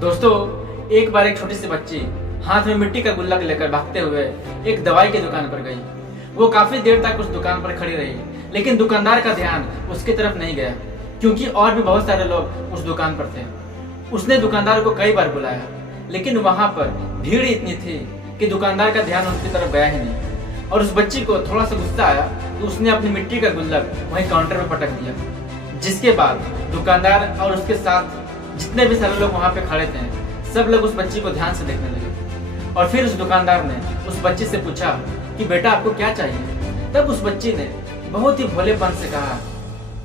दोस्तों, एक बार एक छोटी सी बच्ची हाथ में मिट्टी का गुल्लक लेकर भागते हुए एक दवाई की दुकान पर गई। वो काफी देर तक उस दुकान पर खड़ी रही, लेकिन दुकानदार का ध्यान उसकी तरफ नहीं गया, क्योंकि और भी बहुत सारे लोग उस दुकान पर थे। उसने दुकानदार को कई बार बुलाया, लेकिन वहां पर भीड़ इतनी थी कि दुकानदार का ध्यान उसकी तरफ गया ही नहीं। और उस बच्ची को थोड़ा सा गुस्सा आया तो उसने अपनी मिट्टी का गुल्लक वहीं काउंटर में पटक दिया, जिसके बाद दुकानदार और उसके साथ जितने भी सारे लोग वहां पे खड़े थे, सब लोग उस बच्ची को ध्यान से देखने लगे। और फिर उस दुकानदार ने उस बच्ची से पूछा कि बेटा आपको क्या चाहिए। तब उस बच्ची ने बहुत ही भोलेपन से कहा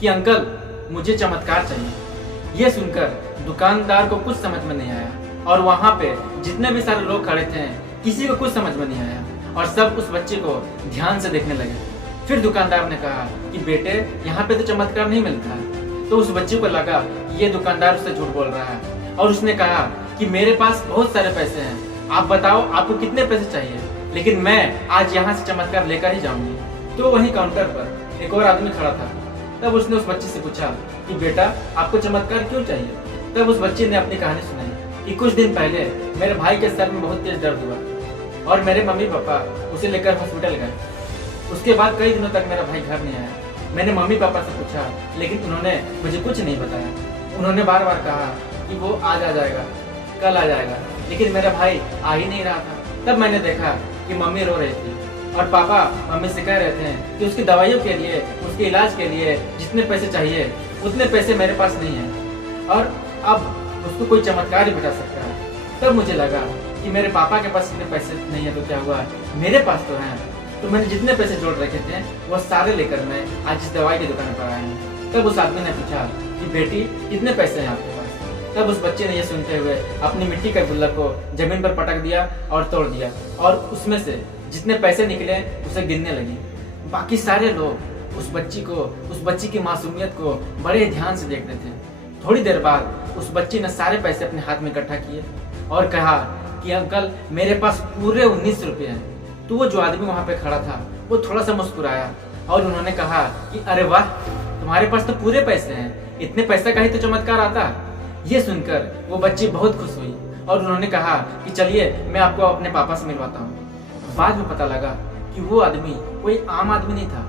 कि अंकल मुझे चमत्कार चाहिए। यह सुनकर दुकानदार को कुछ समझ में नहीं आया, और वहां पे जितने भी सारे लोग खड़े थे किसी को कुछ समझ में नहीं आया, और सब उस बच्ची को ध्यान से देखने लगे। फिर दुकानदार ने कहा कि बेटे यहाँ पे तो चमत्कार नहीं मिलता। तो उस बच्ची को लगा कि ये दुकानदार उससे झूठ बोल रहा है, और उसने कहा कि मेरे पास बहुत सारे पैसे हैं, आप बताओ आपको कितने पैसे चाहिए, लेकिन मैं आज यहाँ से चमत्कार लेकर ही जाऊंगी। तो वहीं काउंटर पर एक और आदमी खड़ा था। तब उसने उस बच्ची से पूछा कि बेटा आपको चमत्कार क्यों चाहिए। तब उस बच्ची ने अपनी कहानी सुनाई कि कुछ दिन पहले मेरे भाई के सर में बहुत तेज दर्द हुआ और मेरे मम्मी पापा उसे लेकर हॉस्पिटल गए। उसके बाद कई दिनों तक मेरा भाई घर नहीं आया। मैंने मम्मी पापा से पूछा, लेकिन उन्होंने मुझे कुछ नहीं बताया। उन्होंने बार बार कहा कि वो आज आ जाएगा, कल आ जाएगा, लेकिन मेरा भाई आ ही नहीं रहा था। तब मैंने देखा कि मम्मी रो रही थी और पापा मम्मी से कह रहे थे कि उसकी दवाइयों के लिए, उसके इलाज के लिए जितने पैसे चाहिए उतने पैसे मेरे पास नहीं है, और अब उसको कोई चमत्कार ही बता सकता है। तब मुझे लगा कि मेरे पापा के पास इतने पैसे नहीं है तो क्या हुआ, मेरे पास तो हैं। तो मैंने जितने पैसे जोड़ रखे थे वो सारे लेकर मैं आज इस दवाई की दुकान पर आया हूँ। तब उस आदमी ने पूछा कि बेटी कितने पैसे हैं आपके पास। तब उस बच्चे ने यह सुनते हुए अपनी मिट्टी का गुल्लक को जमीन पर पटक दिया और तोड़ दिया, और उसमें से जितने पैसे निकले उसे गिनने लगी। बाकी सारे लोग उस बच्ची की मासूमियत को बड़े ध्यान से देखते थे। थोड़ी देर बाद उस बच्ची ने सारे पैसे अपने हाथ में इकट्ठा किए और कहा कि अंकल मेरे पास पूरे 19 रुपये हैं। तो वो जो आदमी वहां पे खड़ा था वो थोड़ा सा मुस्कुराया और उन्होंने कहा कि अरे वाह, तुम्हारे पास तो पूरे पैसे हैं, इतने पैसे का ही तो चमत्कार आता। ये सुनकर वो बच्ची बहुत खुश हुई और उन्होंने कहा कि चलिए मैं आपको अपने पापा से मिलवाता हूँ। बाद में पता लगा कि वो आदमी कोई आम आदमी नहीं था,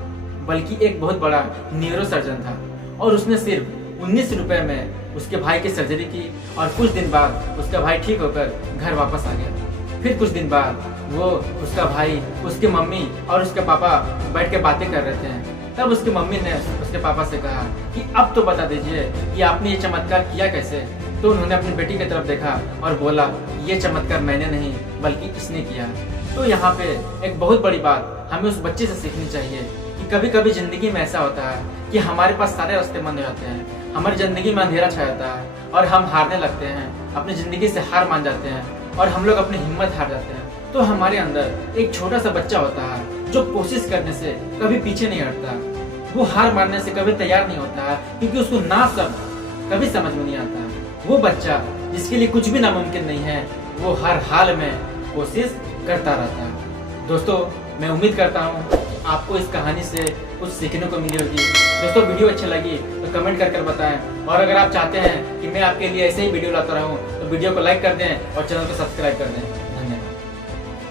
बल्कि एक बहुत बड़ा न्यूरो सर्जन था, और उसने सिर्फ 19 रुपए में उसके भाई की सर्जरी की, और कुछ दिन बाद उसका भाई ठीक होकर घर वापस आ गया। फिर कुछ दिन बाद वो, उसका भाई, उसकी मम्मी और उसके पापा बैठ के बातें कर रहे थे। तब उसकी मम्मी ने उसके पापा से कहा कि अब तो बता दीजिए कि आपने ये चमत्कार किया कैसे। तो उन्होंने अपनी बेटी की तरफ देखा और बोला, ये चमत्कार मैंने नहीं बल्कि इसने किया। तो यहाँ पे एक बहुत बड़ी बात हमें उस बच्चे से सीखनी चाहिए कि कभी कभी जिंदगी में ऐसा होता है कि हमारे पास सारे रास्ते बंद हो जाते हैं, हमारी जिंदगी में अंधेरा छा जाता है और हम हारने लगते हैं, अपनी जिंदगी से हार मान जाते हैं और हम लोग अपनी हिम्मत हार जाते हैं। तो हमारे अंदर एक छोटा सा बच्चा होता है जो कोशिश करने से कभी पीछे नहीं हटता, वो हार मानने से कभी तैयार नहीं होता है, क्योंकि उसको ना सब कभी समझ में नहीं आता। वो बच्चा जिसके लिए कुछ भी नामुमकिन नहीं है, वो हर हाल में कोशिश करता रहता है। दोस्तों, मैं उम्मीद करता हूँ कि आपको इस कहानी से कुछ सीखने को मिली होगी। दोस्तों, वीडियो अच्छी लगी तो कमेंट कर बताएं, और अगर आप चाहते हैं कि मैं आपके लिए ऐसे ही वीडियो लाता रहूँ तो वीडियो को लाइक कर दें और चैनल को सब्सक्राइब कर दें।